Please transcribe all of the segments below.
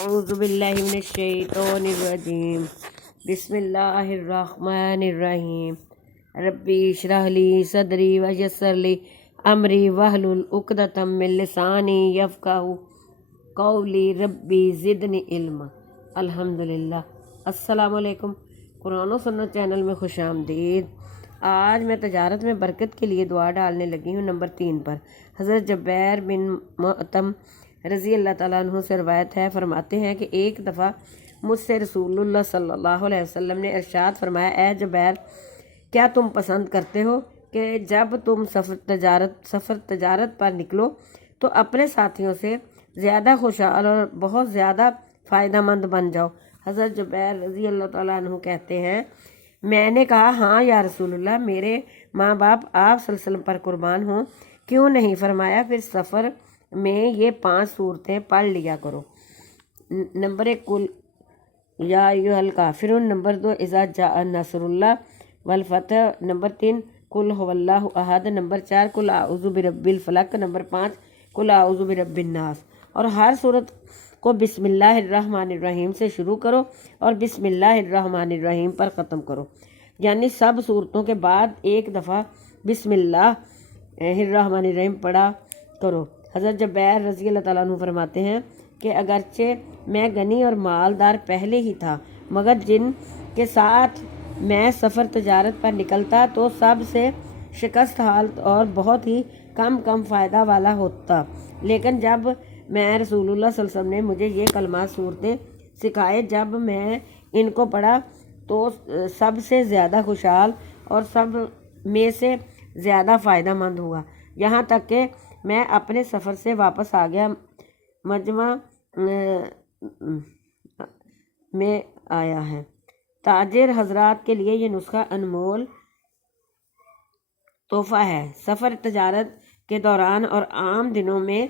اعوذ باللہ من الشیطان الرجیم بسم اللہ الرحمن الرحیم ربی اشرح لی صدری ویسر لی امری واحلل عقدۃ من لسانی یفقہوا قولی ربی زدنی علما۔ الحمدللہ۔ السلام علیکم، قرآن و سنت چینل میں خوش آمدید۔ آج میں تجارت میں برکت کے لیے دعا ڈالنے لگی ہوں نمبر 3 پر۔ حضرت جبیر بن معطم رضی اللہ تعالیٰ عنہ سے روایت ہے، فرماتے ہیں کہ ایک دفعہ مجھ سے رسول اللہ صلی اللہ علیہ وسلم نے ارشاد فرمایا، اے جبیر، کیا تم پسند کرتے ہو کہ جب تم سفر تجارت پر نکلو تو اپنے ساتھیوں سے زیادہ خوشحال اور بہت زیادہ فائدہ مند بن جاؤ؟ حضرت جبیر رضی اللہ تعالیٰ عنہ کہتے ہیں، میں نے کہا ہاں یا رسول اللہ، میرے ماں باپ آپ صلی اللہ علیہ وسلم پر قربان ہوں۔ کیوں نہیں؟ فرمایا پھر سفر میں یہ 5 صورتیں پڑھ لیا کرو۔ نمبر 1 قل یا ایھا الکافرون، نمبر 2 اذا جاء نصر اللہ والفتح، نمبر 3 قل هو اللہ احد، نمبر 4 قل اعوذ برب الفلق، نمبر 5 قل اعوذ برب الناس۔ اور ہر صورت کو بسم اللہ الرحمن الرحیم سے شروع کرو اور بسم اللہ الرحمن الرحیم پر ختم کرو، یعنی سب صورتوں کے بعد ایک دفعہ بسم اللہ الرحمن الرحیم پڑھا کرو۔ حضرت جبیر رضی اللہ تعالیٰ عنہ فرماتے ہیں کہ اگرچہ میں غنی اور مالدار پہلے ہی تھا، مگر جن کے ساتھ میں سفر تجارت پر نکلتا تو سب سے شکست حالت اور بہت ہی کم فائدہ والا ہوتا، لیکن جب میں رسول اللہ صلی اللہ علیہ وسلم نے مجھے یہ کلمات صورتیں سکھائے، جب میں ان کو پڑھا تو سب سے زیادہ خوشحال اور سب میں سے زیادہ فائدہ مند ہوا، یہاں تک کہ میں اپنے سفر سے واپس آ گیا، مجمع میں آیا ہے۔ تاجر حضرات کے لیے یہ نسخہ انمول تحفہ ہے۔ سفر تجارت کے دوران اور عام دنوں میں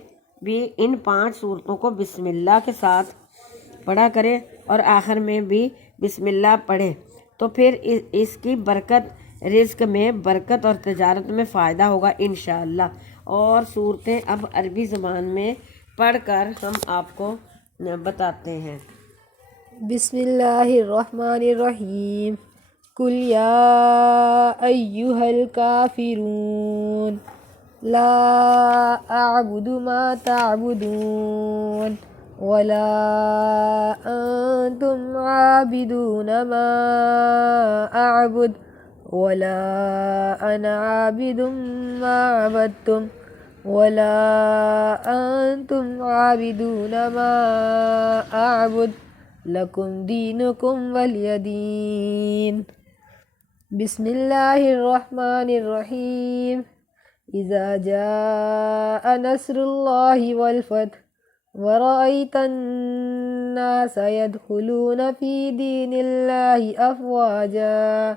بھی ان 5 صورتوں کو بسم اللہ کے ساتھ پڑھا کرے اور آخر میں بھی بسم اللہ پڑھے تو پھر اس کی برکت، رزق میں برکت اور تجارت میں فائدہ ہوگا انشاءاللہ۔ اور صورتیں اب عربی زبان میں پڑھ کر ہم آپ کو بتاتے ہیں۔ بسم اللہ الرحمن الرحیم قل یا ایھا الکافرون لا اعبد ما تعبدون ولا انتم عابدون ما اعبد ولا انا عابد ما عبدتم ولا انتم عابدون ما اعبد لکم دینکم ولی دین۔ بسم اللہ الرحمن الرحیم اذا جاء نصر اللہ والفتح ورأیت الناس يدخلون فی دین اللہ افواجا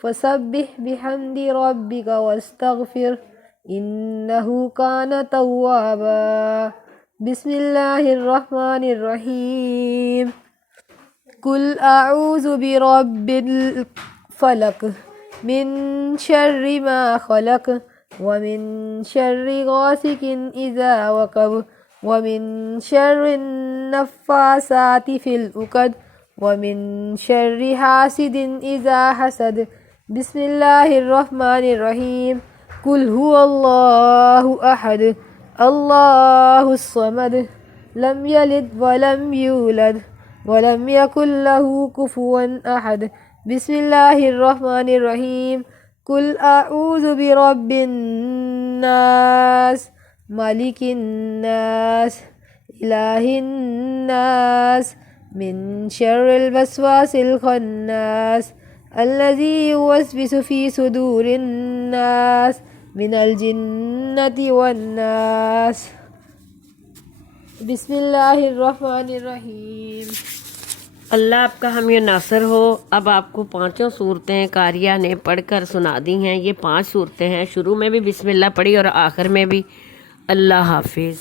فسبح بحمد ربک واستغفر انہ کان توابا۔ بسم اللہ الرحمن الرحیم قل اعوذ برب الفلق من شر ما خلق ومن شر غاسق اذا وقب ومن شر النفاثات في العقد ومن شر حاسد اذا حسد۔ بسم اللہ الرحمن الرحیم قل هو اللہ احد اللہ الصمد لم یلد ولم یولد ولم یکن له کفوا احد۔ بسم اللہ الرحمن الرحیم قل اعوذ برب الناس مالک الناس الہ الناس من شر الوسواس الخناس الذی یوسوس فی صدور الناس من الجنۃ والناس۔ بسم اللہ الرحمن الرحیم۔ اللہ آپ کا حامی و ناصر ہو۔ اب آپ کو 5 صورتیں قاریہ نے پڑھ کر سنا دی ہیں۔ یہ 5 صورتیں ہیں، شروع میں بھی بسم اللہ پڑھی اور آخر میں بھی۔ اللہ حافظ۔